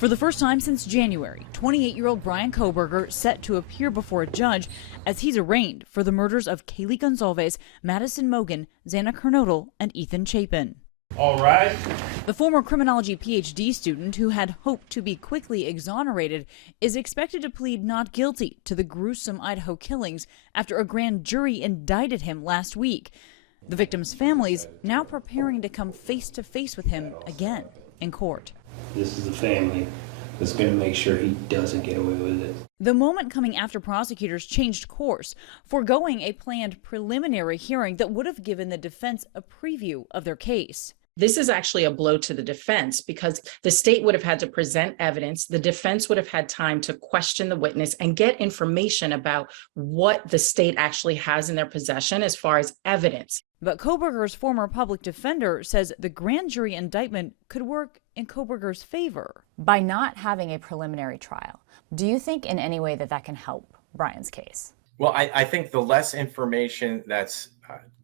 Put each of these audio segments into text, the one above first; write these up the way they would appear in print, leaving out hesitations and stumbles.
For the first time since January, 28-year-old Brian Kohberger set to appear before a judge as he's arraigned for the murders of Kaylee Gonzalez, Madison Mogen, Xana Kernodle, and Ethan Chapin. All right. The former criminology PhD student, who had hoped to be quickly exonerated, is expected to plead not guilty to the gruesome Idaho killings after a grand jury indicted him last week. The victims' families now preparing to come face to face with him again in court. This is the family that's going to make sure he doesn't get away with it. The moment coming after prosecutors changed course, foregoing a planned preliminary hearing that would have given the defense a preview of their case. This is actually a blow to the defense because the state would have had to present evidence. The defense would have had time to question the witness and get information about what the state actually has in their possession as far as evidence. But Kohberger's former public defender says the grand jury indictment could work in Kohberger's favor. By not having a preliminary trial, do you think in any way that can help Brian's case? Well, I think the less information that's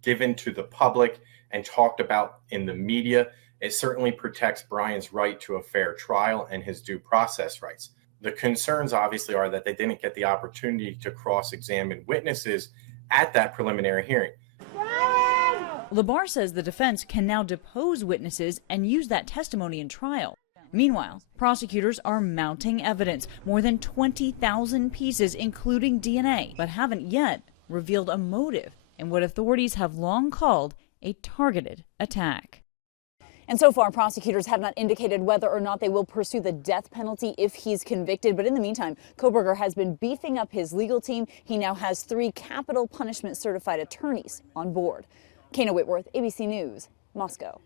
given to the public and talked about in the media, it certainly protects Brian's right to a fair trial and his due process rights. The concerns obviously are that they didn't get the opportunity to cross-examine witnesses at that preliminary hearing. LaBar says the defense can now depose witnesses and use that testimony in trial. Meanwhile, prosecutors are mounting evidence, more than 20,000 pieces, including DNA, but haven't yet revealed a motive in what authorities have long called a targeted attack. And so far, prosecutors have not indicated whether or not they will pursue the death penalty if he's convicted. But in the meantime, Kohberger has been beefing up his legal team. He now has 3 capital punishment certified attorneys on board. Kana Whitworth, ABC News, Moscow.